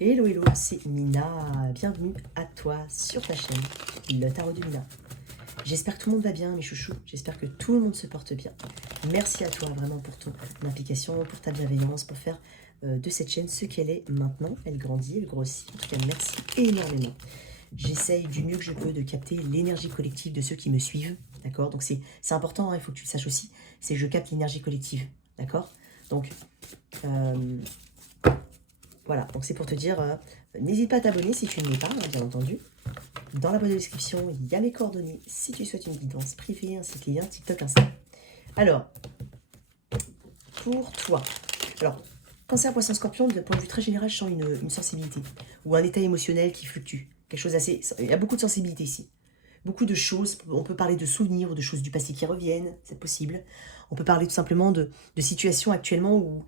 Hello, hello, c'est Mina. Bienvenue à toi sur ta chaîne, le Tarot de Mina. J'espère que tout le monde va bien, mes chouchous. J'espère que tout le monde se porte bien. Merci à toi vraiment pour ton implication, pour ta bienveillance, pour faire de cette chaîne ce qu'elle est maintenant. Elle grandit, elle grossit. En tout cas, merci énormément. J'essaye du mieux que je peux de capter l'énergie collective de ceux qui me suivent. D'accord? Donc c'est important, hein, il faut que tu le saches aussi. C'est que je capte l'énergie collective. D'accord? Donc, voilà, donc c'est pour te dire, n'hésite pas à t'abonner si tu ne l'es pas, hein, bien entendu. Dans la boîte de description, il y a mes coordonnées si tu souhaites une guidance privée, ainsi que les liens TikTok, Insta. Alors, pour toi, alors, Cancer, Poisson, Scorpion, d'un point de vue très général, je sens une sensibilité ou un état émotionnel qui fluctue. Quelque chose assez... Il y a beaucoup de sensibilité ici. Beaucoup de choses, on peut parler de souvenirs ou de choses du passé qui reviennent, c'est possible. On peut parler tout simplement de situations actuellement où,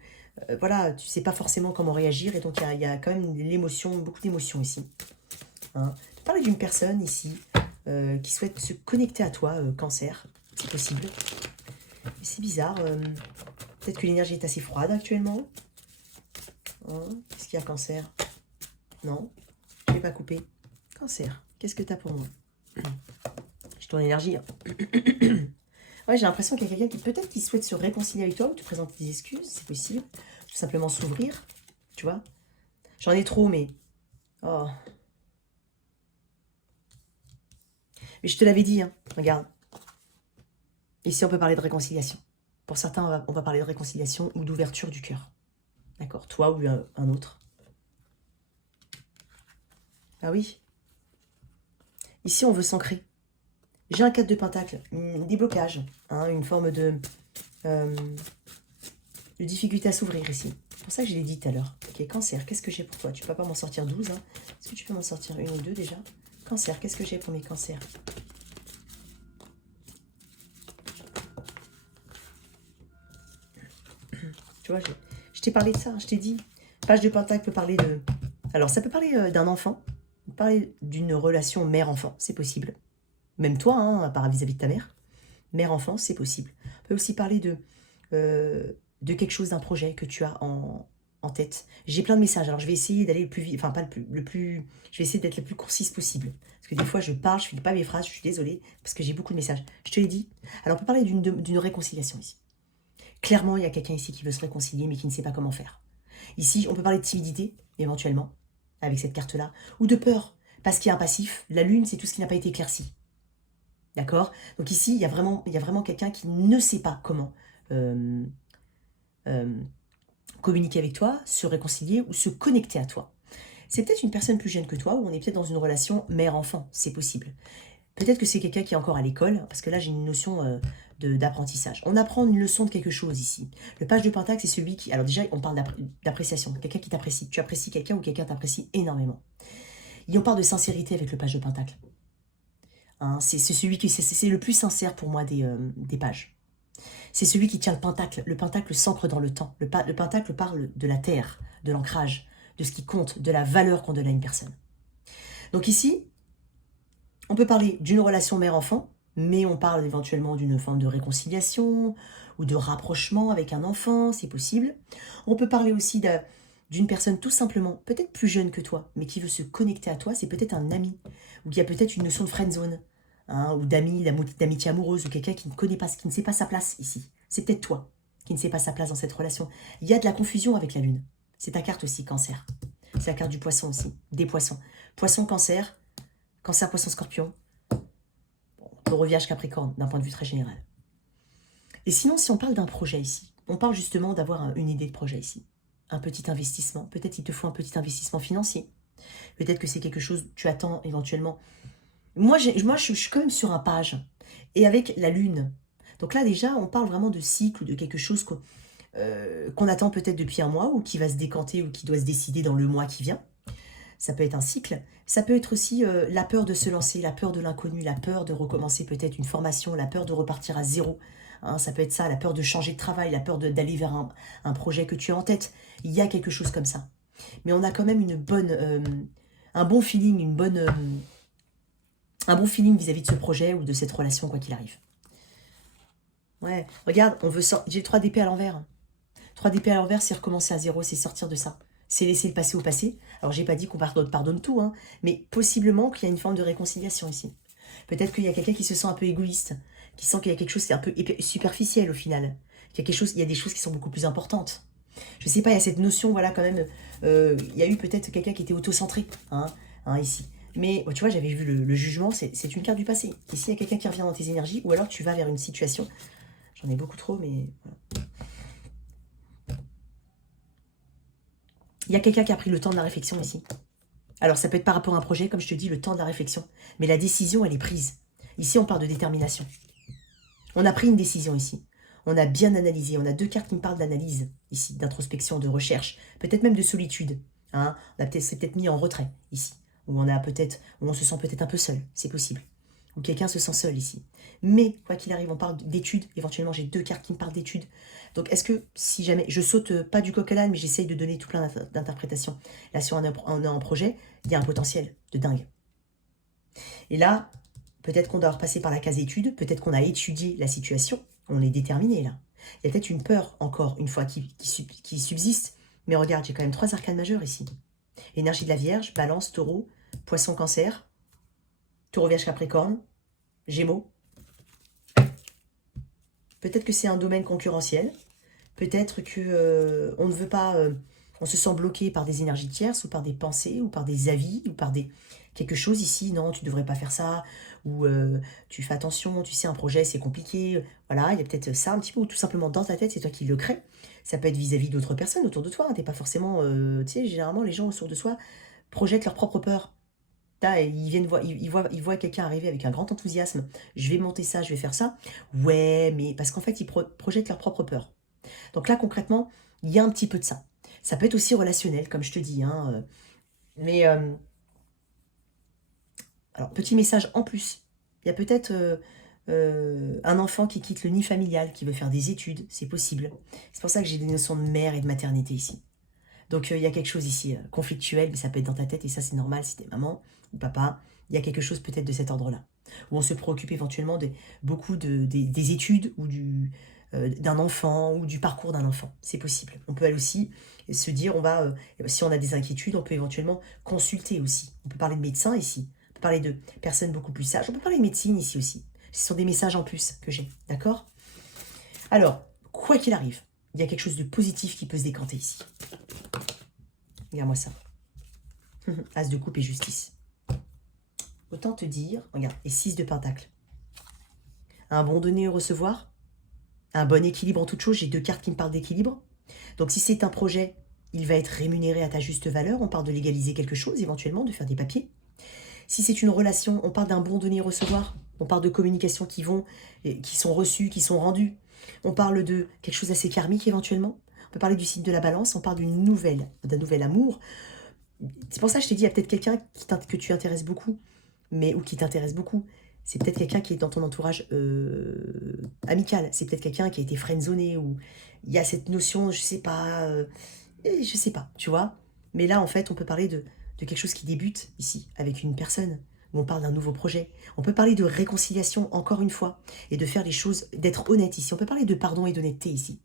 voilà, tu ne sais pas forcément comment réagir et donc il y a quand même l'émotion, beaucoup d'émotions ici. Hein. On peut parler d'une personne ici qui souhaite se connecter à toi, Cancer, c'est possible. C'est bizarre, peut-être que l'énergie est assez froide actuellement. Hein. Qu'est-ce qu'il y a, Cancer? Non, je ne vais pas couper. Cancer, qu'est-ce que tu as pour moi? J'ai ton énergie. Hein. Ouais, j'ai l'impression qu'il y a quelqu'un qui peut-être qui souhaite se réconcilier avec toi ou te présenter des excuses, c'est possible. Tout simplement s'ouvrir, tu vois. J'en ai trop, mais... Oh. Mais je te l'avais dit, hein, regarde. Ici, on peut parler de réconciliation. Pour certains, on va parler de réconciliation ou d'ouverture du cœur. D'accord, toi ou un autre. Ah oui. Ici, on veut s'ancrer. J'ai un 4 de pentacle, des blocages, hein, une forme de difficulté à s'ouvrir ici. C'est pour ça que je l'ai dit tout à l'heure. Ok, Cancer, qu'est-ce que j'ai pour toi? Tu ne peux pas m'en sortir 12. Hein. Est-ce que tu peux m'en sortir une ou deux déjà? Cancer, qu'est-ce que j'ai pour mes cancers? Tu vois, je t'ai parlé de ça, je t'ai dit. Page de pentacle peut parler de... Alors, ça peut parler d'un enfant, parler d'une relation mère-enfant, c'est possible. Même toi, hein, à part vis-à-vis de ta mère. Mère-enfant, c'est possible. On peut aussi parler de quelque chose, d'un projet que tu as en tête. J'ai plein de messages, alors je vais essayer d'aller le plus vite, enfin pas le plus... Je vais essayer d'être le plus concise possible. Parce que des fois, je parle, je ne finis pas mes phrases, je suis désolée, parce que j'ai beaucoup de messages. Je te l'ai dit. Alors, on peut parler d'une réconciliation ici. Clairement, il y a quelqu'un ici qui veut se réconcilier, mais qui ne sait pas comment faire. Ici, on peut parler de timidité, éventuellement, avec cette carte-là, ou de peur, parce qu'il y a un passif. La lune, c'est tout ce qui n'a pas été éclairci. D'accord? Donc ici, il y a vraiment quelqu'un qui ne sait pas comment communiquer avec toi, se réconcilier ou se connecter à toi. C'est peut-être une personne plus jeune que toi, ou on est peut-être dans une relation mère-enfant, c'est possible. Peut-être que c'est quelqu'un qui est encore à l'école, parce que là j'ai une notion d'apprentissage. On apprend une leçon de quelque chose ici. Le page de pentacle, c'est celui qui... Alors déjà, on parle d'appréciation, quelqu'un qui t'apprécie. Tu apprécies quelqu'un ou quelqu'un t'apprécie énormément. Et on parle de sincérité avec le page de pentacle. Hein, c'est celui qui... C'est le plus sincère pour moi des pages. C'est celui qui tient le pentacle. Le pentacle s'ancre dans le temps. Le pentacle parle de la terre, de l'ancrage, de ce qui compte, de la valeur qu'on donne à une personne. Donc ici, on peut parler d'une relation mère-enfant, mais on parle éventuellement d'une forme de réconciliation ou de rapprochement avec un enfant, c'est possible. On peut parler aussi d'une personne tout simplement, peut-être plus jeune que toi, mais qui veut se connecter à toi, c'est peut-être un ami, ou qui a peut-être une notion de friendzone, hein, ou d'amitié amoureuse, ou quelqu'un qui ne connaît pas, qui ne sait pas sa place ici. C'est peut-être toi qui ne sais pas sa place dans cette relation. Il y a de la confusion avec la lune. C'est ta carte aussi, Cancer. C'est la carte du poisson aussi, des poissons. Poisson, Cancer, Cancer, Poisson, Scorpion. Taureau, Vierge, Capricorne, d'un point de vue très général. Et sinon, si on parle d'un projet ici, on parle justement d'avoir une idée de projet ici. Un petit investissement. Peut-être qu'il te faut un petit investissement financier. Peut-être que c'est quelque chose que tu attends éventuellement. Moi, je suis quand même sur un page. Et avec la lune. Donc là, déjà, on parle vraiment de cycle, de quelque chose qu'on attend peut-être depuis un mois, ou qui va se décanter, ou qui doit se décider dans le mois qui vient. Ça peut être un cycle. Ça peut être aussi la peur de se lancer, la peur de l'inconnu, la peur de recommencer peut-être une formation, la peur de repartir à zéro. Hein, ça peut être ça, la peur de changer de travail, la peur d'aller vers un projet que tu as en tête. Il y a quelque chose comme ça. Mais on a quand même un bon feeling, un bon feeling vis-à-vis de ce projet ou de cette relation, quoi qu'il arrive. Ouais, regarde, j'ai le 3 d'épée à l'envers. 3 d'épée à l'envers, c'est recommencer à zéro, c'est sortir de ça. c'est laisser le passé au passé. Alors, j'ai pas dit qu'on pardonne tout, hein, mais possiblement qu'il y a une forme de réconciliation ici. Peut-être qu'il y a quelqu'un qui se sent un peu égoïste, qui sent qu'il y a quelque chose qui est un peu superficiel au final. Il y a des choses qui sont beaucoup plus importantes. Je sais pas, il y a cette notion, voilà, quand même, il y a eu peut-être quelqu'un qui était auto-centré, ici. Mais tu vois, j'avais vu le jugement, c'est une carte du passé. Ici, il y a quelqu'un qui revient dans tes énergies, ou alors tu vas vers une situation. J'en ai beaucoup trop, mais voilà. Il y a quelqu'un qui a pris le temps de la réflexion ici. Alors, ça peut être par rapport à un projet, comme je te dis, le temps de la réflexion. Mais la décision, elle est prise. Ici, on parle de détermination. On a pris une décision ici. On a bien analysé. On a 2 cartes qui me parlent d'analyse, ici, d'introspection, de recherche. Peut-être même de solitude. Hein. C'est peut-être mis en retrait, ici. Où on se sent peut-être un peu seul. C'est possible. Ou quelqu'un se sent seul ici. Mais, quoi qu'il arrive, on parle d'études. Éventuellement, j'ai 2 cartes qui me parlent d'études. Donc, est-ce que, si jamais, je saute pas du coq à l'âne, mais j'essaye de donner tout plein d'interprétations. Là, si on est en projet, il y a un potentiel de dingue. Et là, peut-être qu'on doit repasser par la case études, peut-être qu'on a étudié la situation, on est déterminé là. Il y a peut-être une peur, encore une fois, qui subsiste. Mais regarde, j'ai quand même 3 arcanes majeurs ici. Énergie de la Vierge, Balance, Taureau, Poisson, Cancer, Taureau, Vierge, Capricorne, Gémeaux. Peut-être que c'est un domaine concurrentiel. Peut-être que on ne veut pas... on se sent bloqué par des énergies tierces, ou par des pensées, ou par des avis, ou par quelque chose ici. Non, tu ne devrais pas faire ça. Ou tu fais attention, tu sais, un projet, c'est compliqué. Voilà, il y a peut-être ça un petit peu. Ou tout simplement dans ta tête, c'est toi qui le crée. Ça peut être vis-à-vis d'autres personnes autour de toi. T'es pas forcément... tu sais, généralement, les gens autour de soi projettent leur propre peur. Là, ils voient quelqu'un arriver avec un grand enthousiasme. Je vais monter ça, je vais faire ça. Ouais, mais parce qu'en fait, ils projettent leur propre peur. Donc là, concrètement, il y a un petit peu de ça. Ça peut être aussi relationnel, comme je te dis. Mais, alors, petit message en plus. Il y a peut-être un enfant qui quitte le nid familial, qui veut faire des études. C'est possible. C'est pour ça que j'ai des notions de mère et de maternité ici. Donc, il y a quelque chose ici conflictuel, mais ça peut être dans ta tête, et ça, c'est normal si t'es maman ou papa. Il y a quelque chose peut-être de cet ordre-là. Où on se préoccupe éventuellement beaucoup des études ou d'un enfant ou du parcours d'un enfant. C'est possible. On peut aussi se dire, si on a des inquiétudes, on peut éventuellement consulter aussi. On peut parler de médecins ici. On peut parler de personnes beaucoup plus sages. On peut parler de médecine ici aussi. Ce sont des messages en plus que j'ai. D'accord? Alors, quoi qu'il arrive, il y a quelque chose de positif qui peut se décanter ici. Regarde-moi ça. As de coupe et justice. Autant te dire, regarde, et 6 de pentacle. Un bon donner et recevoir, un bon équilibre en toute chose. J'ai 2 cartes qui me parlent d'équilibre. Donc si c'est un projet, il va être rémunéré à ta juste valeur. On parle de légaliser quelque chose, éventuellement, de faire des papiers. Si c'est une relation, on parle d'un bon donner et recevoir. On parle de communications qui sont reçues, qui sont rendues. On parle de quelque chose d'assez karmique, éventuellement. On peut parler du signe de la balance. On parle d'un nouvel amour. C'est pour ça que je t'ai dit, il y a peut-être quelqu'un que tu intéresses beaucoup, ou qui t'intéresse beaucoup. C'est peut-être quelqu'un qui est dans ton entourage amical. C'est peut-être quelqu'un qui a été friendzoné, ou il y a cette notion, je sais pas, tu vois. Mais là, en fait, on peut parler de quelque chose qui débute ici, avec une personne, où on parle d'un nouveau projet. On peut parler de réconciliation, encore une fois, et de faire les choses, d'être honnête ici. On peut parler de pardon et d'honnêteté ici.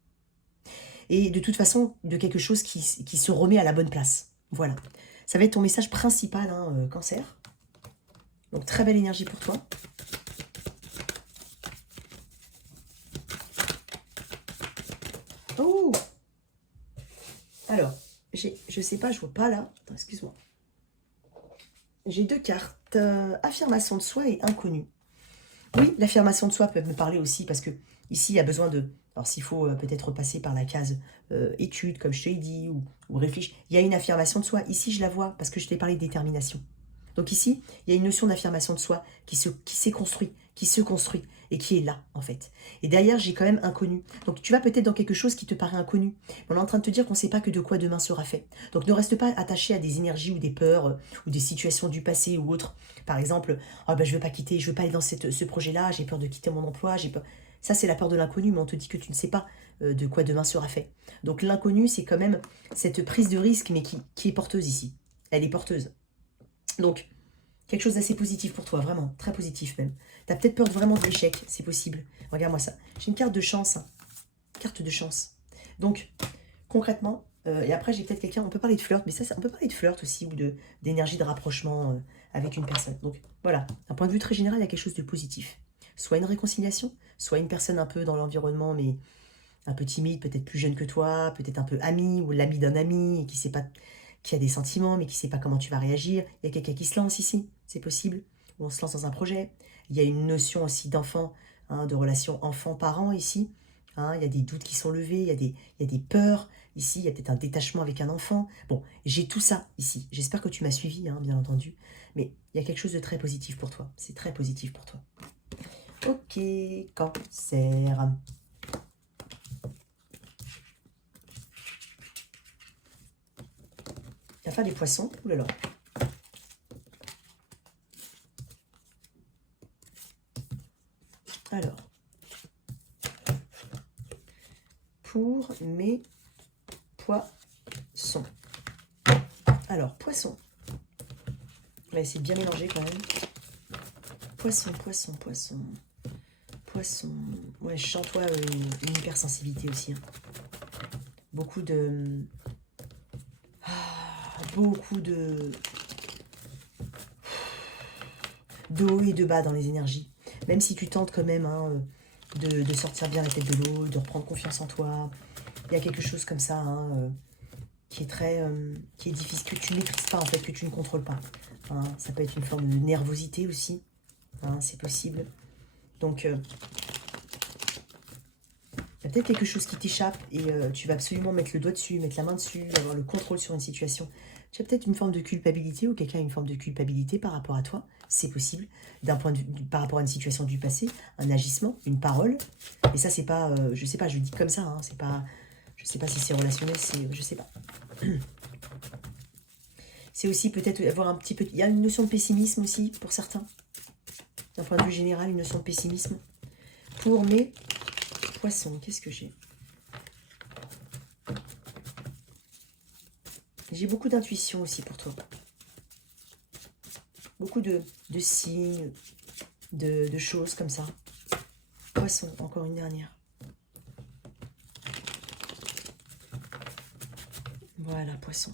Et de toute façon, de quelque chose qui se remet à la bonne place. Voilà. Ça va être ton message principal, Cancer. Donc, très belle énergie pour toi. Oh! Alors, je sais pas, je vois pas là. Attends, excuse-moi. J'ai 2 cartes. Affirmation de soi et inconnu. Oui, l'affirmation de soi peut me parler aussi parce que ici, il y a besoin de... Alors, s'il faut peut-être passer par la case études, comme je te l'ai dit, ou réfléchir, il y a une affirmation de soi. Ici, je la vois parce que je t'ai parlé de détermination. Donc ici, il y a une notion d'affirmation de soi qui s'est construit, qui se construit et qui est là, en fait. Et derrière, j'ai quand même inconnu. Donc tu vas peut-être dans quelque chose qui te paraît inconnu. On est en train de te dire qu'on ne sait pas que de quoi demain sera fait. Donc ne reste pas attaché à des énergies ou des peurs ou des situations du passé ou autres. Par exemple, oh, ben, je ne veux pas quitter, je ne veux pas aller dans ce projet-là, j'ai peur de quitter mon emploi, j'ai peur... Ça, c'est la peur de l'inconnu, mais on te dit que tu ne sais pas de quoi demain sera fait. Donc l'inconnu, c'est quand même cette prise de risque, mais qui est porteuse ici. Elle est porteuse. Donc, quelque chose d'assez positif pour toi, vraiment, très positif même. Tu as peut-être peur vraiment de l'échec, c'est possible. Regarde-moi ça. J'ai une carte de chance. Carte de chance. Donc, concrètement, Et après, j'ai peut-être quelqu'un, on peut parler de flirt, mais ça, on peut parler de flirt aussi, ou d'énergie de rapprochement avec une personne. Donc voilà, d'un point de vue très général, il y a quelque chose de positif. Soit une réconciliation, soit une personne un peu dans l'environnement, mais un peu timide, peut-être plus jeune que toi, peut-être un peu ami, ou l'ami d'un ami, qui sait pas, qui a des sentiments, mais qui sait pas comment tu vas réagir. Il y a quelqu'un qui se lance ici, c'est possible, ou on se lance dans un projet. Il y a une notion aussi d'enfant, hein, de relation enfant-parent ici. Hein, il y a des doutes qui sont levés, il y a des peurs ici, il y a peut-être un détachement avec un enfant. Bon, j'ai tout ça ici. J'espère que tu m'as suivi, hein, bien entendu. Mais il y a quelque chose de très positif pour toi. C'est très positif pour toi. Ok, cancer. L'affaire des poissons. Ouh là là. Alors, pour mes poissons. Alors, poisson. On va essayer de bien mélanger quand même. Poisson, poisson, poisson. Poisson. Ouais, je sens toi une hypersensibilité aussi. Hein. Beaucoup de... beaucoup de haut et de bas dans les énergies. Même si tu tentes quand même hein, de sortir bien la tête de l'eau, de reprendre confiance en toi. Il y a quelque chose comme ça hein, qui est très... qui est difficile, que tu ne maîtrises pas en fait, que tu ne contrôles pas. Hein, ça peut être une forme de nervosité aussi. Hein, c'est possible. Donc, il y a peut-être quelque chose qui t'échappe et tu vas absolument mettre le doigt dessus, mettre la main dessus, avoir le contrôle sur une situation. Tu as peut-être une forme de culpabilité ou quelqu'un a une forme de culpabilité par rapport à toi. C'est possible. D'un point de vue, par rapport à une situation du passé, un agissement, une parole. Et ça, c'est pas, je sais pas, je dis comme ça. Hein, c'est pas, je sais pas si c'est relationnel, c'est, je sais pas. C'est aussi peut-être avoir un petit peu... Il y a une notion de pessimisme aussi pour certains. D'un point de vue général, une notion de pessimisme. Pour mes poissons, qu'est-ce que j'ai? J'ai beaucoup d'intuition aussi pour toi. Beaucoup de signes, de choses comme ça. Poisson, encore une dernière. Voilà, poisson.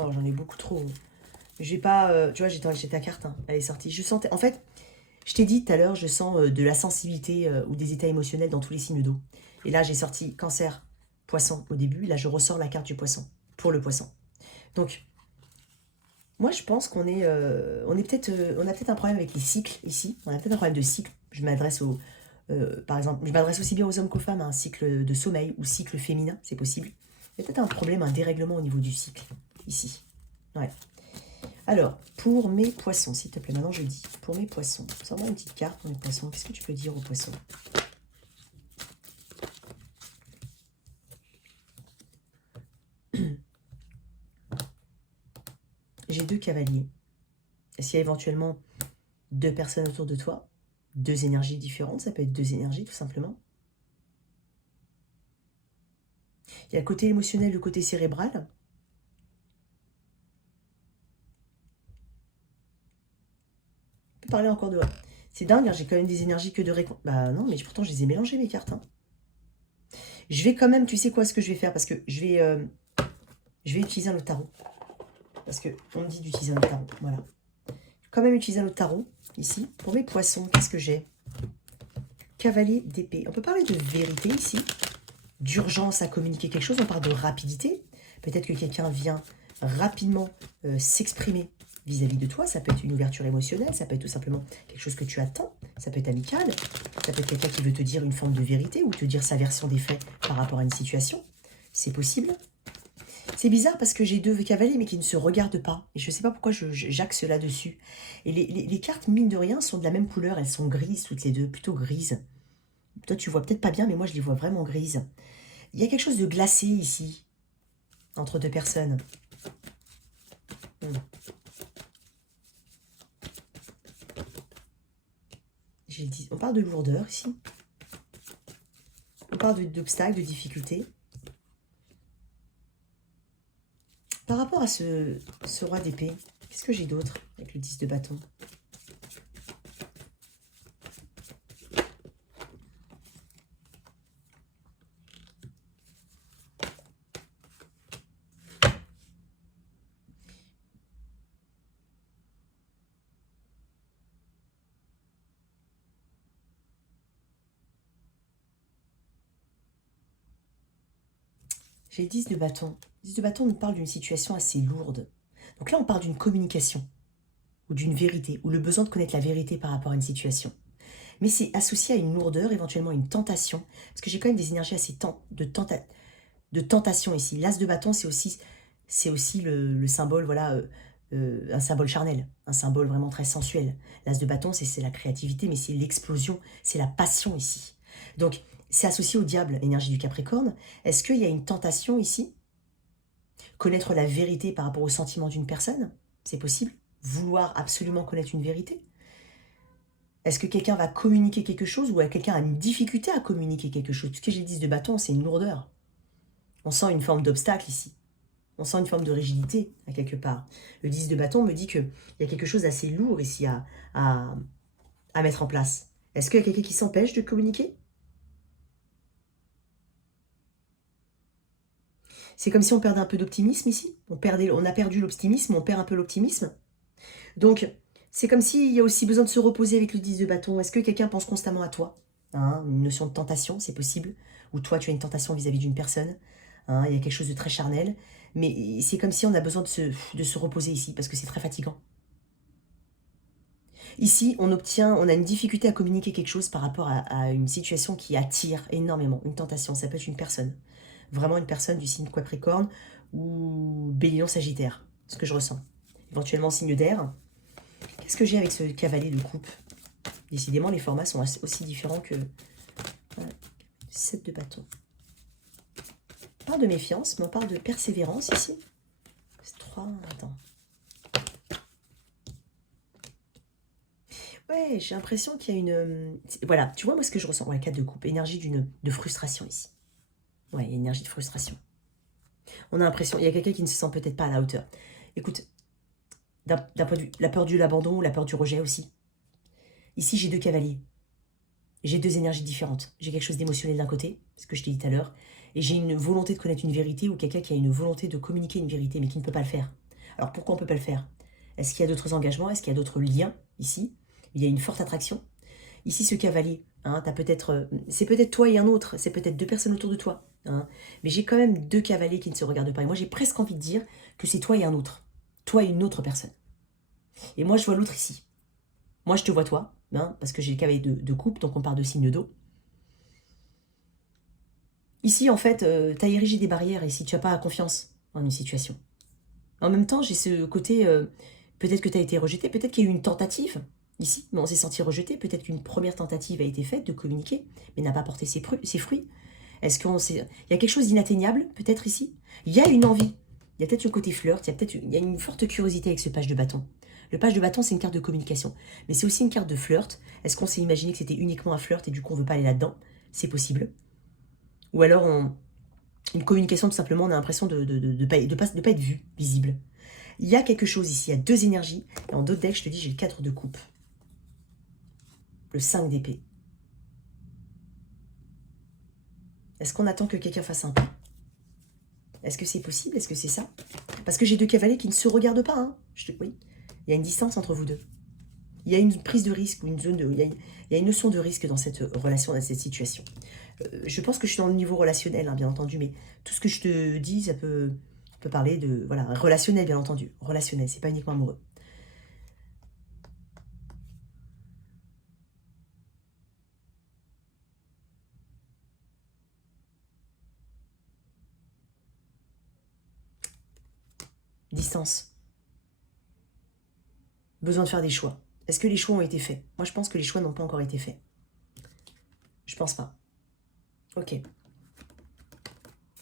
Oh, j'en ai beaucoup trop. J'ai pas... tu vois, j'étais à carte. Hein. Elle est sortie. Je sentais... En fait, je t'ai dit tout à l'heure, je sens de la sensibilité ou des états émotionnels dans tous les signes d'eau. Et là, j'ai sorti cancer, poisson au début. Là, je ressors la carte du poisson. Pour le poisson. Donc, moi, je pense qu'on est... on a peut-être un problème avec les cycles ici. On a peut-être un problème de cycle. Je m'adresse aux... par exemple, je m'adresse aussi bien aux hommes qu'aux femmes. Un cycle de sommeil ou cycle féminin, c'est possible. Il y a peut-être un problème, un dérèglement au niveau du cycle, ici. Ouais. Alors, pour mes poissons, s'il te plaît, maintenant je dis, pour mes poissons, sors-moi une petite carte pour mes poissons. Qu'est-ce que tu peux dire aux poissons? J'ai 2 cavaliers. Est-ce qu'il y a éventuellement 2 personnes autour de toi? 2 énergies différentes, ça peut être 2 énergies tout simplement. Il y a le côté émotionnel, le côté cérébral. On peut parler encore de... C'est dingue, hein, j'ai quand même des énergies que de récompense. Bah non, mais pourtant je les ai mélangées mes cartes. Hein. Je vais quand même, tu sais quoi, ce que je vais faire, parce que je vais utiliser un autre tarot. Parce qu'on me dit d'utiliser un autre tarot, voilà. Je vais quand même utiliser un autre tarot, ici. Pour mes poissons, qu'est-ce que j'ai? Cavalier d'épée. On peut parler de vérité ici, d'urgence à communiquer quelque chose, on parle de rapidité. Peut-être que quelqu'un vient rapidement s'exprimer vis-à-vis de toi. Ça peut être une ouverture émotionnelle, ça peut être tout simplement quelque chose que tu attends, ça peut être amical, ça peut être quelqu'un qui veut te dire une forme de vérité ou te dire sa version des faits par rapport à une situation. C'est possible. C'est bizarre parce que j'ai 2 cavaliers mais qui ne se regardent pas. Et je ne sais pas pourquoi j'axe là-dessus. Et les cartes, mine de rien, sont de la même couleur. Elles sont grises toutes les deux, plutôt grises. Toi, tu vois peut-être pas bien, mais moi, je les vois vraiment grises. Il y a quelque chose de glacé ici, entre 2 personnes. On parle de lourdeur ici. On parle d'obstacles, de difficultés. Par rapport à ce roi d'épée, qu'est-ce que j'ai d'autre avec le 10 de bâton? J'ai le 10 de bâton. Le 10 de bâton nous parle d'une situation assez lourde. Donc là, on parle d'une communication, ou d'une vérité, ou le besoin de connaître la vérité par rapport à une situation. Mais c'est associé à une lourdeur, éventuellement une tentation, parce que j'ai quand même des énergies assez de tentation ici. L'as de bâton, c'est aussi le symbole, voilà, un symbole charnel, un symbole vraiment très sensuel. L'as de bâton, c'est la créativité, mais c'est l'explosion, c'est la passion ici. Donc, c'est associé au diable, énergie du Capricorne. Est-ce qu'il y a une tentation ici? Connaître la vérité par rapport au sentiment d'une personne, c'est possible. Vouloir absolument connaître une vérité. Est-ce que quelqu'un va communiquer quelque chose ou quelqu'un a une difficulté à communiquer quelque chose? Tout ce que j'ai dit de bâton, c'est une lourdeur. On sent une forme d'obstacle ici. On sent une forme de rigidité, à quelque part. Le 10 de bâton me dit qu'il y a quelque chose d'assez lourd ici à mettre en place. Est-ce qu'il y a quelqu'un qui s'empêche de communiquer? C'est comme si on perdait un peu d'optimisme ici. On a perdu l'optimisme, on perd un peu l'optimisme. Donc, c'est comme s'il y a aussi besoin de se reposer avec le 10 de bâton. Est-ce que quelqu'un pense constamment à toi? Une notion de tentation, c'est possible. Ou toi, tu as une tentation vis-à-vis d'une personne. Il y a quelque chose de très charnel. Mais c'est comme si on a besoin de se reposer ici, parce que c'est très fatigant. Ici, on a une difficulté à communiquer quelque chose par rapport à une situation qui attire énormément, une tentation. Ça peut être une personne. Vraiment une personne du signe Capricorne ou Bélion Sagittaire, ce que je ressens. Éventuellement signe d'air. Qu'est-ce que j'ai avec ce cavalier de coupe? Décidément, les formats sont aussi différents que... Voilà, 7 de bâton. On parle de méfiance, mais on parle de persévérance ici. C'est 3, attends. Ouais, j'ai l'impression qu'il y a une... Voilà, tu vois moi ce que je ressens. Ouais, 4 de coupe, énergie de frustration ici. Ouais, il y a une énergie de frustration. On a l'impression, il y a quelqu'un qui ne se sent peut-être pas à la hauteur. Écoute, d'un point de vue, la peur de l'abandon ou la peur du rejet aussi. Ici, j'ai 2 cavaliers. J'ai 2 énergies différentes. J'ai quelque chose d'émotionnel d'un côté, ce que je t'ai dit tout à l'heure, et j'ai une volonté de connaître une vérité ou quelqu'un qui a une volonté de communiquer une vérité, mais qui ne peut pas le faire. Alors pourquoi on ne peut pas le faire? Est-ce qu'il y a d'autres engagements? Est-ce qu'il y a d'autres liens ici? Il y a une forte attraction. Ici, ce cavalier, c'est peut-être toi et un autre, c'est peut-être 2 personnes autour de toi. Mais j'ai quand même 2 cavaliers qui ne se regardent pas. Et moi, j'ai presque envie de dire que c'est toi et un autre. Toi et une autre personne. Et moi, je vois l'autre ici. Moi, je te vois toi, parce que j'ai le cavalier de coupe, donc on parle de signe d'eau. Ici, en fait, tu as érigé des barrières ici, tu n'as pas confiance en une situation. En même temps, j'ai ce côté, peut-être que tu as été rejeté, peut-être qu'il y a eu une tentative ici, mais on s'est senti rejeté, peut-être qu'une première tentative a été faite de communiquer, mais n'a pas porté ses fruits. Est-ce qu'il y a quelque chose d'inatteignable, peut-être ici? Il y a une envie, il y a peut-être un côté flirt, il y a une forte curiosité avec ce page de bâton. Le page de bâton, c'est une carte de communication, mais c'est aussi une carte de flirt. Est-ce qu'on s'est imaginé que c'était uniquement un flirt et du coup on ne veut pas aller là-dedans? C'est possible. Ou alors une communication tout simplement, on a l'impression de ne pas être vu, visible. Il y a quelque chose ici, il y a 2 énergies, et en d'autres decks, je te dis, j'ai le 4 de coupe. Le 5 d'épée. Est-ce qu'on attend que quelqu'un fasse un pas? Est-ce que c'est possible? Est-ce que c'est ça? Parce que j'ai 2 cavaliers qui ne se regardent pas. Oui, il y a une distance entre vous deux. Il y a une prise de risque, ou il y a une notion de risque dans cette relation, dans cette situation. Je pense que je suis dans le niveau relationnel, bien entendu, mais tout ce que je te dis, ça peut parler de... Voilà, relationnel, bien entendu. Relationnel, c'est pas uniquement amoureux. Distance. Besoin de faire des choix. Est-ce que les choix ont été faits? Moi, je pense que les choix n'ont pas encore été faits. Je pense pas. Ok.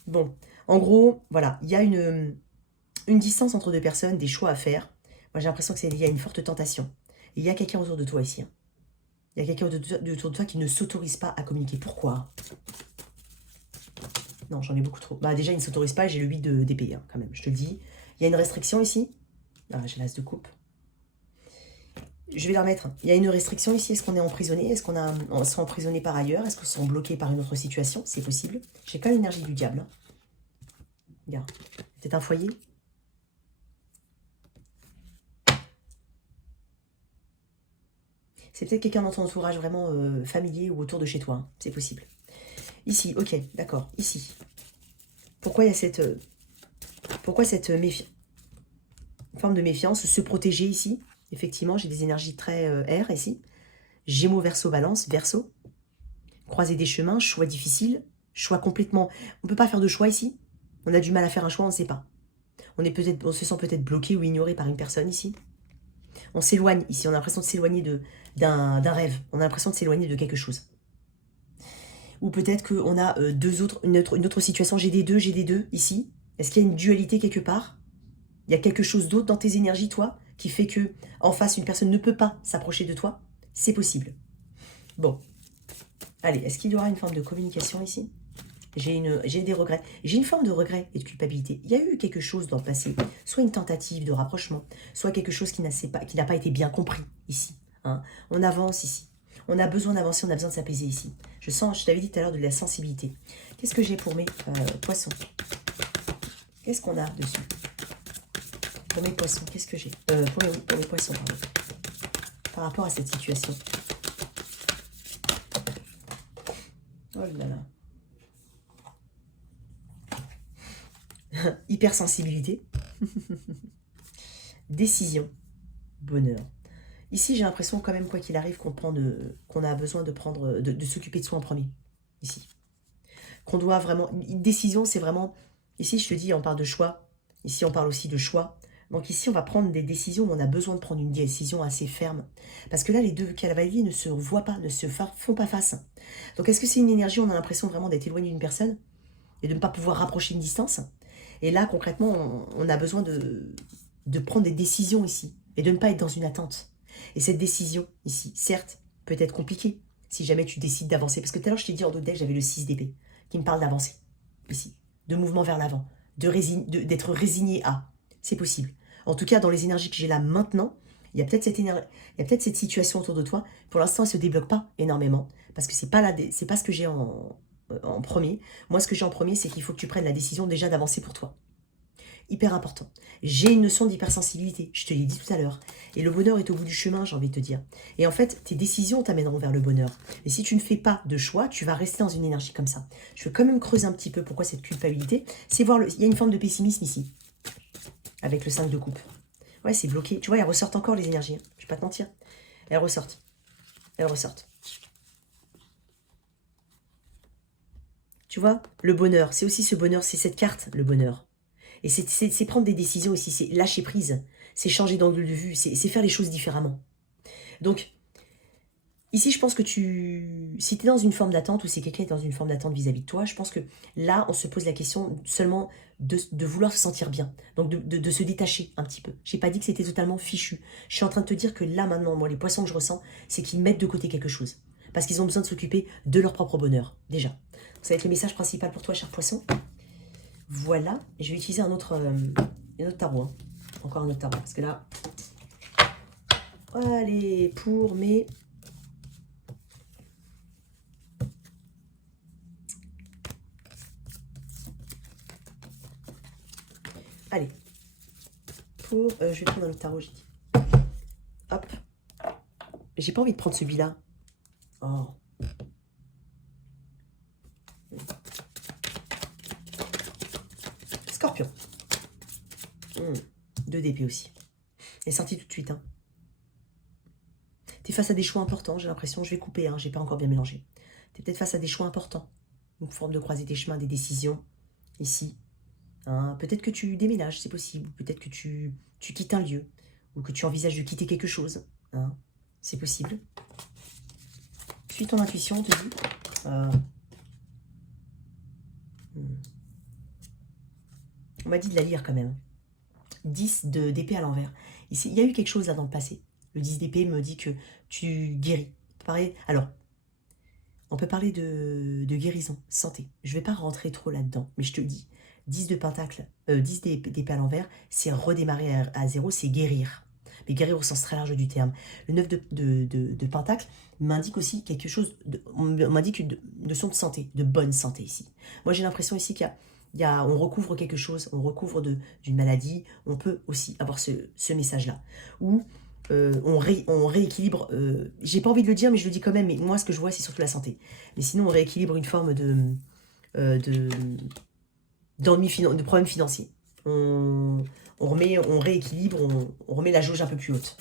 Bon. En gros, voilà. Il y a une distance entre 2 personnes, des choix à faire. Moi, j'ai l'impression que c'est lié à une forte tentation. Et il y a quelqu'un autour de toi ici. Il y a quelqu'un autour de toi qui ne s'autorise pas à communiquer. Pourquoi? Non, j'en ai beaucoup trop. Bah, déjà, il ne s'autorise pas et j'ai le 8 d'épée, quand même. Je te le dis. Il y a une restriction ici. Ah, j'ai l'as de coupe. Je vais la remettre. Il y a une restriction ici. Est-ce qu'on est emprisonné? Est-ce qu'on sera emprisonné par ailleurs? Est-ce qu'on sera bloqué par une autre situation? C'est possible. J'ai quand même l'énergie du diable. Regarde. C'est un foyer. C'est peut-être quelqu'un dans ton entourage vraiment familier ou autour de chez toi. C'est possible. Ici, ok, d'accord. Ici. Pourquoi il y a cette forme de méfiance, se protéger ici? Effectivement, j'ai des énergies très air ici. Gémeaux, Verseau, Balance, Verseau. Croiser des chemins, choix difficiles, choix complètement... On ne peut pas faire de choix ici. On a du mal à faire un choix, on ne sait pas. On se sent peut-être bloqué ou ignoré par une personne ici. On s'éloigne ici, on a l'impression de s'éloigner d'un rêve. On a l'impression de s'éloigner de quelque chose. Ou peut-être qu'on a une autre situation. J'ai des deux ici. Est-ce qu'il y a une dualité quelque part? Il y a quelque chose d'autre dans tes énergies, toi, qui fait que en face, une personne ne peut pas s'approcher de toi? C'est possible. Bon. Allez, est-ce qu'il y aura une forme de communication ici? J'ai des regrets. J'ai une forme de regret et de culpabilité. Il y a eu quelque chose dans le passé, soit une tentative de rapprochement, soit quelque chose qui n'a pas été bien compris ici. Hein. On avance ici. On a besoin d'avancer, on a besoin de s'apaiser ici. Je t'avais dit tout à l'heure de la sensibilité. Qu'est-ce que j'ai pour mes poissons? Qu'est-ce qu'on a dessus? Pour mes poissons, qu'est-ce que j'ai pour mes poissons, pardon. Par rapport à cette situation. Oh là là. Hypersensibilité, décision, bonheur. Ici, j'ai l'impression quand même, quoi qu'il arrive, qu'on a besoin de s'occuper de soi en premier. Ici. Qu'on doit vraiment... Une décision, c'est vraiment... Ici, je te dis, on parle de choix. Ici, on parle aussi de choix. Donc ici, on va prendre des décisions où on a besoin de prendre une décision assez ferme. Parce que là, les deux cavaliers ne se voient pas, ne se font pas face. Donc est-ce que c'est une énergie où on a l'impression vraiment d'être éloigné d'une personne et de ne pas pouvoir rapprocher une distance? Et là, concrètement, on a besoin de prendre des décisions ici et de ne pas être dans une attente. Et cette décision ici, certes, peut être compliquée si jamais tu décides d'avancer. Parce que tout à l'heure, je t'ai dit en dos de deck, j'avais le 6 d'épée qui me parle d'avancer ici, de mouvement vers l'avant, d'être résigné à. C'est possible. En tout cas, dans les énergies que j'ai là maintenant, il y a peut-être cette situation autour de toi. Pour l'instant, elle ne se débloque pas énormément parce que c'est pas ce que j'ai en premier. Moi, ce que j'ai en premier, c'est qu'il faut que tu prennes la décision déjà d'avancer pour toi. Hyper important. J'ai une notion d'hypersensibilité, je te l'ai dit tout à l'heure. Et le bonheur est au bout du chemin, j'ai envie de te dire. Et en fait, tes décisions t'amèneront vers le bonheur. Et si tu ne fais pas de choix, tu vas rester dans une énergie comme ça. Je veux quand même creuser un petit peu pourquoi cette culpabilité. C'est voir, il y a une forme de pessimisme ici, avec le 5 de coupe. Ouais, c'est bloqué. Tu vois, elles ressortent encore les énergies. Je vais pas te mentir. Elles ressortent. Elles ressortent. Tu vois, le bonheur, c'est aussi ce bonheur, c'est cette carte, le bonheur. Et c'est prendre des décisions aussi, c'est lâcher prise, c'est changer d'angle de vue, c'est faire les choses différemment. Donc, ici, je pense que si tu es dans une forme d'attente ou si quelqu'un est dans une forme d'attente vis-à-vis de toi, je pense que là, on se pose la question seulement de vouloir se sentir bien. Donc, de se détacher un petit peu. Je n'ai pas dit que c'était totalement fichu. Je suis en train de te dire que là, maintenant, moi, les poissons que je ressens, c'est qu'ils mettent de côté quelque chose. Parce qu'ils ont besoin de s'occuper de leur propre bonheur, déjà. Ça va être le message principal pour toi, cher poisson. Voilà. Et je vais utiliser un autre tarot. Hein. Encore un autre tarot. Parce que là... Allez, pour mes... Allez. Pour... je vais prendre un autre tarot, j'ai dit. Hop. J'ai pas envie de prendre celui-là. Oh. Scorpion. 2 d'épée aussi. Elle est sortie tout de suite. Hein. Tu es face à des choix importants, j'ai l'impression. Je vais couper, hein, j'ai pas encore bien mélangé. Tu es peut-être face à des choix importants. Une forme de croiser tes chemins, des décisions. Ici. Hein, peut-être que tu déménages, c'est possible. Peut-être que tu quittes un lieu. Ou que tu envisages de quitter quelque chose. Hein, c'est possible. Suis ton intuition, on te dit. On m'a dit de la lire quand même. 10 d'épée à l'envers. Ici, il y a eu quelque chose là dans le passé. Le 10 d'épée me dit que tu guéris. Alors, on peut parler de guérison, santé. Je ne vais pas rentrer trop là-dedans, mais je te dis, 10 de pentacle, 10 d'épée à l'envers, c'est redémarrer à zéro, c'est guérir. Mais guérir au sens très large du terme. Le 9 de pentacle m'indique aussi quelque chose, on m'indique une notion de santé, de bonne santé ici. Moi, j'ai l'impression ici on recouvre quelque chose, on recouvre d'une maladie, on peut aussi avoir ce message-là. Ou on rééquilibre, j'ai pas envie de le dire, mais je le dis quand même, mais moi, ce que je vois, c'est surtout la santé. Mais sinon, on rééquilibre une forme d'ennuis, de problèmes financiers. On rééquilibre, on remet la jauge un peu plus haute.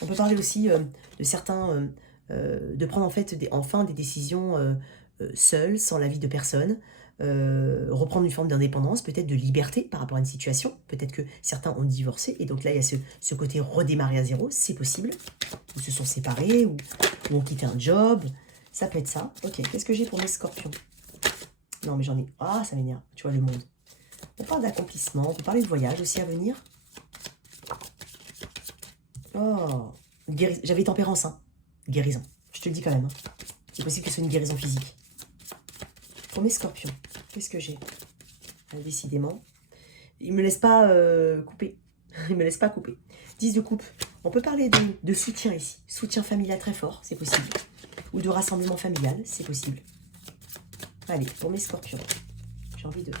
On peut parler aussi de certains, de prendre en fait enfin des décisions seules, sans l'avis de personne, reprendre une forme d'indépendance, peut-être de liberté par rapport à une situation. Peut-être que certains ont divorcé, et donc là, il y a ce côté redémarrer à zéro, c'est possible. Ou se sont séparés, ou ont quitté un job. Ça peut être ça. Ok, qu'est-ce que j'ai pour mes scorpions? Non, mais j'en ai... Ah, ça m'énerve, tu vois, le monde. On parle d'accomplissement, on peut parler de voyage aussi à venir. Oh, j'avais tempérance, hein. Guérison. Je te le dis quand même. Hein. C'est possible que ce soit une guérison physique. Pour mes scorpions, qu'est-ce que j'ai? Décidément. Il me laisse pas couper. Il me laisse pas couper. 10 de coupe. On peut parler de soutien ici. Soutien familial très fort, c'est possible. Ou de rassemblement familial, c'est possible. Allez, pour mes scorpions. J'ai envie de...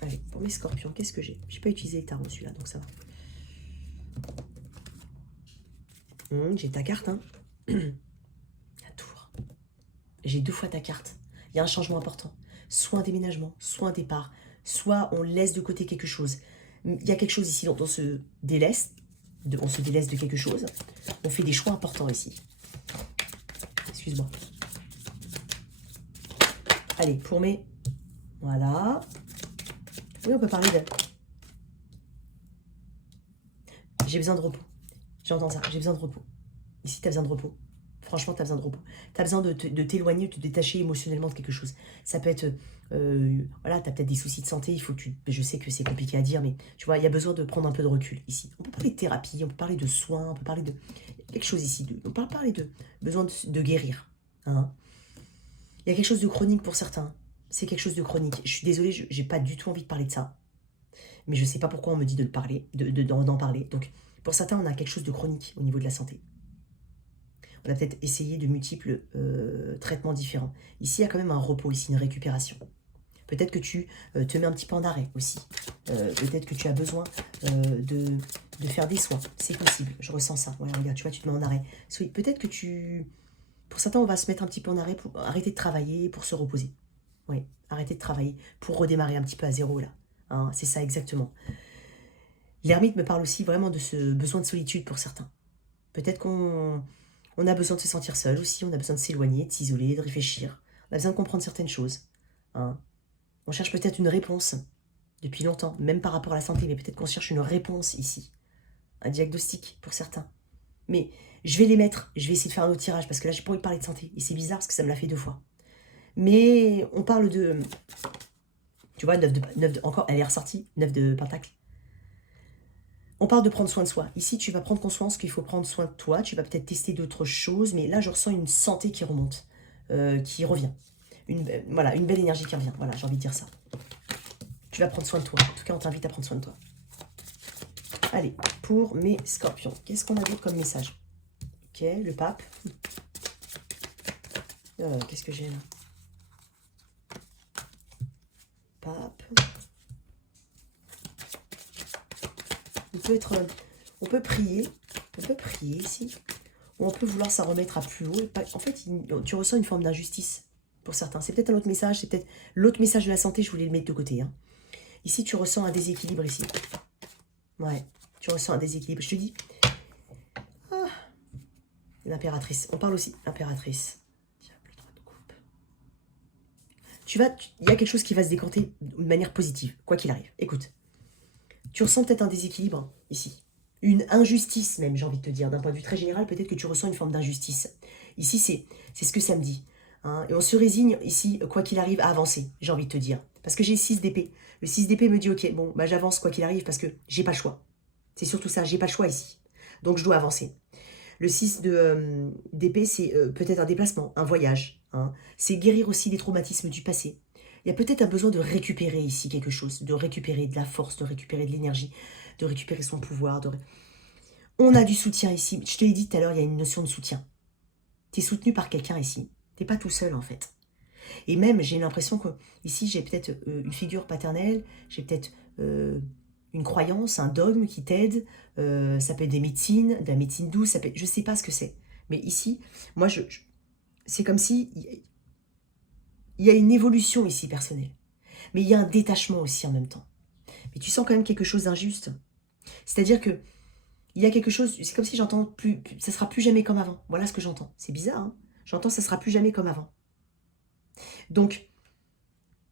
Allez, pour mes scorpions, qu'est-ce que j'ai? J'ai pas utilisé les tarots celui-là, donc ça va. J'ai ta carte, hein. La tour. J'ai 2 fois ta carte. Il y a un changement important. Soit un déménagement, soit un départ, soit on laisse de côté quelque chose. Il y a quelque chose ici dont on se délaisse. On se délaisse de quelque chose. On fait des choix importants ici. Excuse-moi. Allez, pour mes... Voilà. Oui, on peut parler de... J'ai besoin de repos. J'entends ça, j'ai besoin de repos. Ici, tu as besoin de repos. Franchement, tu as besoin de repos. Tu as besoin de t'éloigner, de te détacher émotionnellement de quelque chose. Ça peut être... voilà, tu as peut-être des soucis de santé. Il faut que tu... Je sais que c'est compliqué à dire, mais tu vois, il y a besoin de prendre un peu de recul ici. On peut parler de thérapie, on peut parler de soins, on peut parler de... quelque chose ici. On peut parler de besoin de guérir. Hein. Il y a quelque chose de chronique pour certains. C'est quelque chose de chronique. Je suis désolée, je n'ai pas du tout envie de parler de ça. Mais je ne sais pas pourquoi on me dit de le parler, d'en parler. Donc, pour certains, on a quelque chose de chronique au niveau de la santé. On a peut-être essayé de multiples traitements différents. Ici, il y a quand même un repos, ici, une récupération. Peut-être que tu te mets un petit peu en arrêt aussi. Peut-être que tu as besoin de faire des soins. C'est possible, je ressens ça. Ouais, regarde, tu vois, tu te mets en arrêt. Peut-être que tu... Pour certains, on va se mettre un petit peu en arrêt pour arrêter de travailler, pour se reposer. Oui, arrêter de travailler, pour redémarrer un petit peu à zéro, là. Hein, c'est ça, exactement. L'ermite me parle aussi vraiment de ce besoin de solitude pour certains. Peut-être qu'on a besoin de se sentir seul aussi, on a besoin de s'éloigner, de s'isoler, de réfléchir. On a besoin de comprendre certaines choses. Hein. On cherche peut-être une réponse depuis longtemps, même par rapport à la santé, mais peut-être qu'on cherche une réponse ici. Un diagnostic pour certains. Mais je vais les mettre, je vais essayer de faire un autre tirage, parce que là, j'ai pas envie de parler de santé. Et c'est bizarre, parce que ça me l'a fait 2 fois. Mais on parle de... Tu vois, 9 de encore, elle est ressortie, 9 de pentacle. On parle de prendre soin de soi. Ici, tu vas prendre conscience qu'il faut prendre soin de toi. Tu vas peut-être tester d'autres choses, mais là, je ressens une santé qui remonte, qui revient. Voilà, une belle énergie qui revient. Voilà, j'ai envie de dire ça. Tu vas prendre soin de toi. En tout cas, on t'invite à prendre soin de toi. Allez, pour mes scorpions, qu'est-ce qu'on a d'autre comme message? Ok, le pape. Qu'est-ce que j'ai là? Pape. On peut prier ici, ou on peut vouloir s'en remettre à plus haut. En fait, tu ressens une forme d'injustice pour certains. C'est peut-être un autre message, c'est peut-être l'autre message de la santé, je voulais le mettre de côté. Hein. Ici, tu ressens un déséquilibre ici. Ouais, tu ressens un déséquilibre. Je te dis, l'impératrice. On parle aussi impératrice. Diable, 3 de coupe. Il y a quelque chose qui va se décanter de manière positive, quoi qu'il arrive. Écoute. Tu ressens peut-être un déséquilibre ici. Une injustice même, j'ai envie de te dire. D'un point de vue très général, peut-être que tu ressens une forme d'injustice. Ici, c'est ce que ça me dit. Hein. Et on se résigne ici, quoi qu'il arrive, à avancer, j'ai envie de te dire. Parce que j'ai le 6 d'épée. Le 6 d'épée me dit, ok, bon, bah, j'avance quoi qu'il arrive parce que j'ai pas le choix. C'est surtout ça, j'ai pas le choix ici. Donc je dois avancer. Le 6 d'épée, c'est peut-être un déplacement, un voyage. Hein. C'est guérir aussi des traumatismes du passé. Il y a peut-être un besoin de récupérer ici quelque chose, de récupérer de la force, de récupérer de l'énergie, de récupérer son pouvoir. On a du soutien ici. Je te l'ai dit tout à l'heure, il y a une notion de soutien. Tu es soutenu par quelqu'un ici. Tu n'es pas tout seul en fait. Et même, j'ai l'impression que ici, j'ai peut-être une figure paternelle, j'ai peut-être une croyance, un dogme qui t'aide. Ça peut être des médecines, de la médecine douce, je ne sais pas ce que c'est. Mais ici, moi, c'est comme si... il y a une évolution ici personnelle. Mais il y a un détachement aussi en même temps. Mais tu sens quand même quelque chose d'injuste. C'est-à-dire que il y a quelque chose, c'est comme si j'entends ça sera plus jamais comme avant. Voilà ce que j'entends. C'est bizarre, hein. J'entends ça sera plus jamais comme avant. Donc,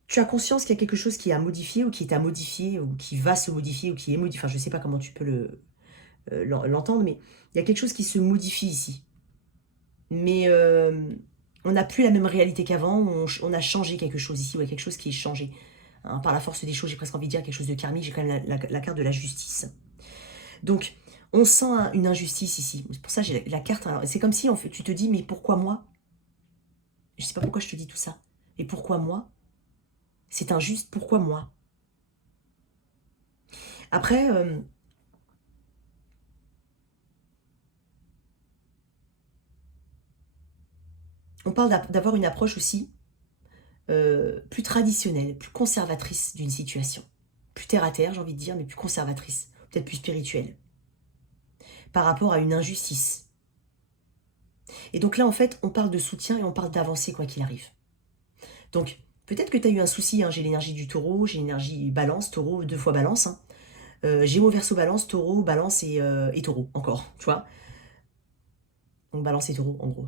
tu as conscience qu'il y a quelque chose qui est à modifier ou qui est à modifier ou qui va se modifier ou qui est modifié. Enfin, je ne sais pas comment tu peux l'entendre, mais il y a quelque chose qui se modifie ici. Mais on n'a plus la même réalité qu'avant, on a changé quelque chose ici, ou il y a quelque chose qui est changé. Hein, par la force des choses, j'ai presque envie de dire quelque chose de karmique, j'ai quand même la carte de la justice. Donc, on sent une injustice ici. C'est pour ça que j'ai la carte. C'est comme si tu te dis, mais pourquoi moi? Je ne sais pas pourquoi je te dis tout ça. Et pourquoi moi? C'est injuste, pourquoi moi? Après, on parle d'avoir une approche aussi plus traditionnelle, plus conservatrice d'une situation. Plus terre à terre, j'ai envie de dire, mais plus conservatrice, peut-être plus spirituelle, par rapport à une injustice. Et donc là, en fait, on parle de soutien et on parle d'avancer quoi qu'il arrive. Donc, peut-être que tu as eu un souci, hein, j'ai l'énergie du taureau, j'ai l'énergie balance, taureau, 2 fois balance. Hein. Gémeaux, verseau, balance, taureau, balance et taureau, encore, tu vois. Donc balance et taureau, en gros.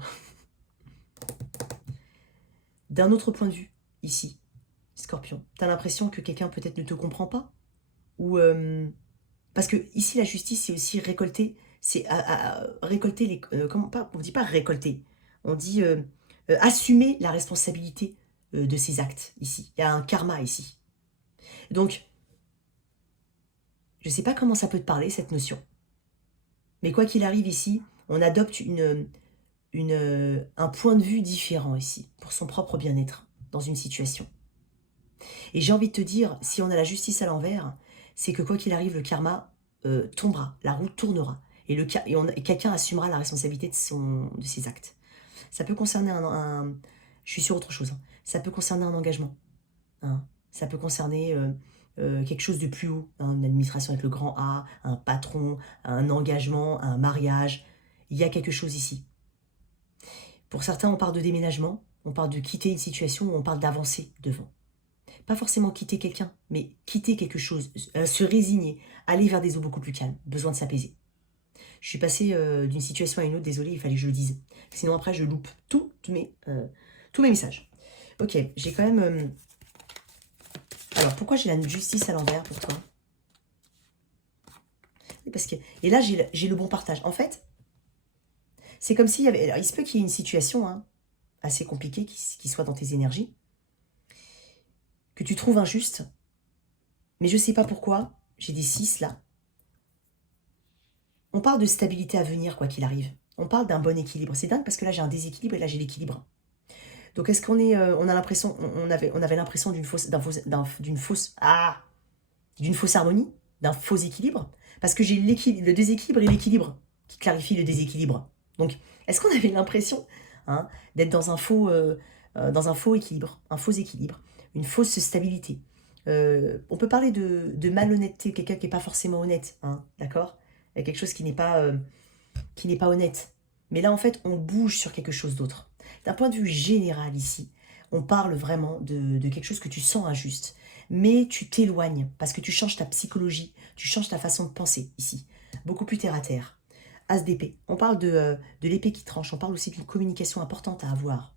D'un autre point de vue, ici, Scorpion, tu as l'impression que quelqu'un peut-être ne te comprend pas? Ou parce que ici, la justice, c'est aussi récolter, c'est récolter les... comment pas, on dit pas récolter, on dit assumer la responsabilité de ses actes, ici. Il y a un karma, ici. Donc, je ne sais pas comment ça peut te parler, cette notion. Mais quoi qu'il arrive ici, on adopte un point de vue différent ici, pour son propre bien-être, dans une situation. Et j'ai envie de te dire, si on a la justice à l'envers, c'est que quoi qu'il arrive, le karma tombera, la roue tournera. Et quelqu'un assumera la responsabilité de ses actes. Ça peut concerner je suis sur autre chose, hein. Ça peut concerner un engagement. Hein. Ça peut concerner quelque chose de plus haut, hein, une administration avec le grand A, un patron, un engagement, un mariage. Il y a quelque chose ici. Pour certains, on parle de déménagement, on parle de quitter une situation, ou on parle d'avancer devant. Pas forcément quitter quelqu'un, mais quitter quelque chose, se résigner, aller vers des eaux beaucoup plus calmes, besoin de s'apaiser. Je suis passée d'une situation à une autre, désolé, il fallait que je le dise. Sinon après, je loupe tous mes messages. Ok, j'ai quand même... Alors, pourquoi j'ai la justice à l'envers pour toi? Parce que... Et là, j'ai le bon partage. En fait, c'est comme s'il y avait... Alors, il se peut qu'il y ait une situation hein, assez compliquée qui soit dans tes énergies, que tu trouves injuste, mais je ne sais pas pourquoi, j'ai des 6 là. On parle de stabilité à venir, quoi qu'il arrive. On parle d'un bon équilibre. C'est dingue parce que là, j'ai un déséquilibre et là, j'ai l'équilibre. Donc, est-ce qu'on est... on a l'impression... On avait l'impression d'une fausse harmonie, d'un faux équilibre, parce que j'ai le déséquilibre et l'équilibre qui clarifient le déséquilibre. Donc, est-ce qu'on avait l'impression hein, d'être dans un faux équilibre, un faux équilibre, une fausse stabilité? On peut parler de malhonnêteté, quelqu'un qui n'est pas forcément honnête, hein, d'accord? Il y a quelque chose qui n'est pas honnête. Mais là, en fait, on bouge sur quelque chose d'autre. D'un point de vue général ici, on parle vraiment de quelque chose que tu sens injuste. Mais tu t'éloignes parce que tu changes ta psychologie, tu changes ta façon de penser ici. Beaucoup plus terre à terre. As d'épée. On parle de l'épée qui tranche. On parle aussi d'une communication importante à avoir.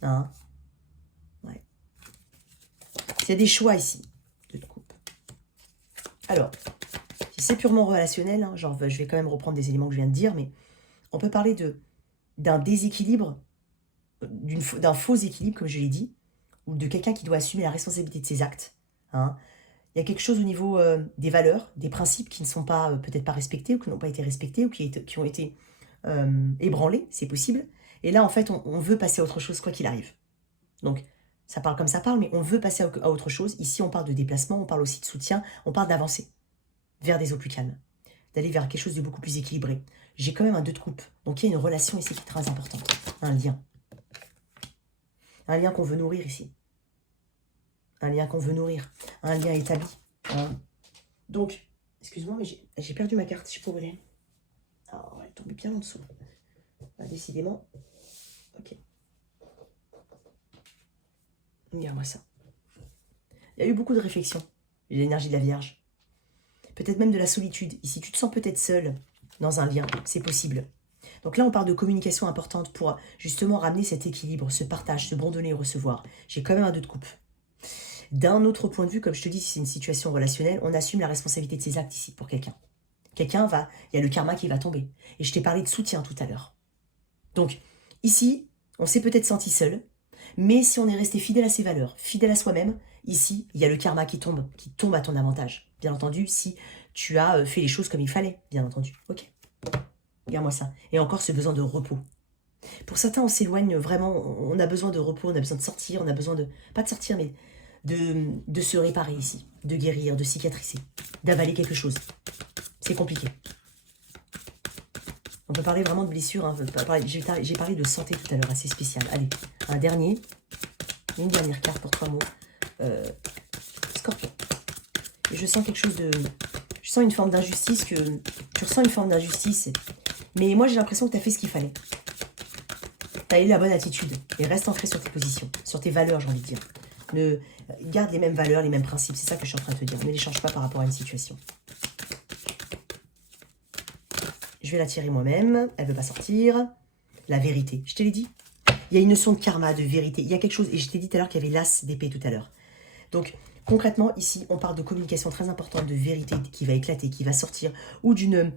Hein? Ouais. Il y a des choix ici de te coupe. Alors, si c'est purement relationnel, hein, genre, je vais quand même reprendre des éléments que je viens de dire, mais on peut parler d'un déséquilibre, d'un faux équilibre, comme je l'ai dit, ou de quelqu'un qui doit assumer la responsabilité de ses actes. Hein. Il y a quelque chose au niveau des valeurs, des principes qui ne sont pas peut-être pas respectés, ou qui n'ont pas été respectés, ou qui ont été ébranlés, c'est possible. Et là, en fait, on veut passer à autre chose, quoi qu'il arrive. Donc, ça parle comme ça parle, mais on veut passer à autre chose. Ici, on parle de déplacement, on parle aussi de soutien, on parle d'avancer vers des eaux plus calmes, d'aller vers quelque chose de beaucoup plus équilibré. J'ai quand même un 2 de coupe, donc il y a une relation ici qui est très importante, un lien. Un lien qu'on veut nourrir ici. Un lien qu'on veut nourrir. Un lien établi. Hein. Donc, excuse-moi, mais j'ai perdu ma carte, je sais pas où elle est. Ah, elle est tombée bien en dessous. Ah, décidément. Ok. Regarde-moi ça. Il y a eu beaucoup de réflexions. L'énergie de la Vierge. Peut-être même de la solitude. Ici, tu te sens peut-être seul dans un lien. C'est possible. Donc là, on parle de communication importante pour justement ramener cet équilibre, ce partage, ce bon donner et recevoir. J'ai quand même un 2 de coupe. D'un autre point de vue, comme je te dis, si c'est une situation relationnelle, on assume la responsabilité de ses actes ici pour quelqu'un. Quelqu'un va, il y a le karma qui va tomber. Et je t'ai parlé de soutien tout à l'heure. Donc, ici, on s'est peut-être senti seul, mais si on est resté fidèle à ses valeurs, fidèle à soi-même, ici, il y a le karma qui tombe à ton avantage. Bien entendu, si tu as fait les choses comme il fallait, bien entendu. Ok. Regarde-moi ça. Et encore ce besoin de repos. Pour certains, on s'éloigne vraiment, on a besoin de repos, on a besoin de sortir, on a besoin de, pas de sortir, mais de se réparer ici, de guérir, de cicatriser, d'avaler quelque chose. C'est compliqué. On peut parler vraiment de blessures. Hein. J'ai parlé de santé tout à l'heure, assez spécial. Allez, un dernier. Une dernière carte pour 3 mots. Scorpion. Et je sens quelque chose de... Je sens une forme d'injustice que... Tu ressens une forme d'injustice. Mais moi, j'ai l'impression que tu as fait ce qu'il fallait. Tu as eu la bonne attitude. Et reste ancré sur tes positions. Sur tes valeurs, j'ai envie de dire. Garde les mêmes valeurs, les mêmes principes. C'est ça que je suis en train de te dire. Ne les change pas par rapport à une situation. Je vais la tirer moi-même. Elle ne veut pas sortir. La vérité. Je te l'ai dit. Il y a une notion de karma, de vérité. Il y a quelque chose. Et je t'ai dit tout à l'heure qu'il y avait l'as d'épée tout à l'heure. Donc, concrètement, ici, on parle de communication très importante, de vérité qui va éclater, qui va sortir. Ou d'une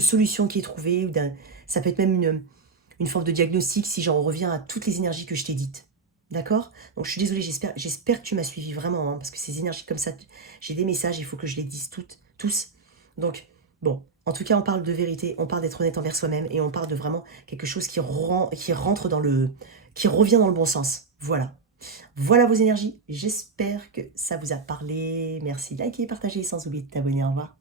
solution qui est trouvée. Ou ça peut être même une forme de diagnostic si j'en reviens à toutes les énergies que je t'ai dites. D'accord? Donc, je suis désolée. J'espère que tu m'as suivi vraiment. Hein, parce que ces énergies comme ça, j'ai des messages. Il faut que je les dise tous. Donc, bon. En tout cas, on parle de vérité, on parle d'être honnête envers soi-même et on parle de vraiment quelque chose qui rentre dans qui revient dans le bon sens. Voilà. Voilà vos énergies. J'espère que ça vous a parlé. Merci de liker, partager, sans oublier de t'abonner. Au revoir.